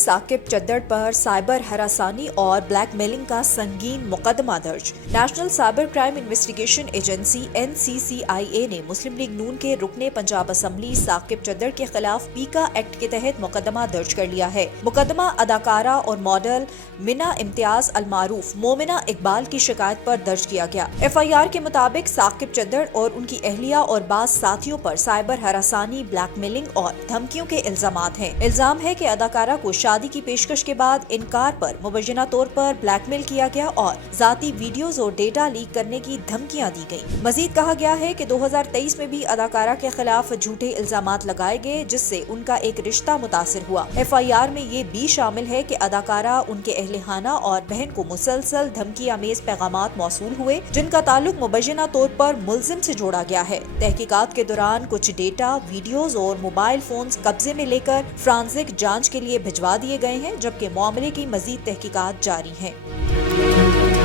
साकिब चद्दड़ पर साइबर हरासानी और ब्लैकमेलिंग का संगीन मुकदमा दर्ज। National cyber crime investigation agency NCCIA ने मुस्लिम लीग नून के रुकने पंजाब असम्बली साकिब चद्दड़ के खिलाफ पीका एक्ट के तहत मुकदमा दर्ज कर लिया है। मुकदमा अदाकारा और मॉडल मिना इम्तियाज अलमारूफ मोमिना इकबाल की शिकायत पर दर्ज किया गया। FIR के मुताबिक साकिब चद्दड़ और उनकी अहलिया और बाज साथियों पर साइबर हरासानी, ब्लैकमेलिंग और धमकियों के इल्जामात हैं। इल्जाम है कि अदाकारा को शादी की पेशकश के बाद इनकार पर मुबैना तौर पर ब्लैकमेल किया गया और जाती वीडियोज और डेटा लीक करने की धमकियां दी गयी। मजीद कहा गया है कि 2023 में भी अदाकारा के खिलाफ झूठे इल्जामात लगाए गए, जिससे उनका एक रिश्ता मुतासिर हुआ। FIR में ये भी शामिल है कि अदाकारा, उनके अहलिहाना और बहन को मुसलसल धमकी आमेज पैगामात मौसूल हुए, जिनका ताल्लुक मुबैना तौर पर मुल्जिम से जोड़ा गया है। तहकीकात के दौरान कुछ डेटा, वीडियोज और मोबाइल फोन्स कब्जे में लेकर फ्रांसिक जांच के लिए भिजवा दिए गए हैं, जबकि मामले की मजीद तहकीकात जारी हैं।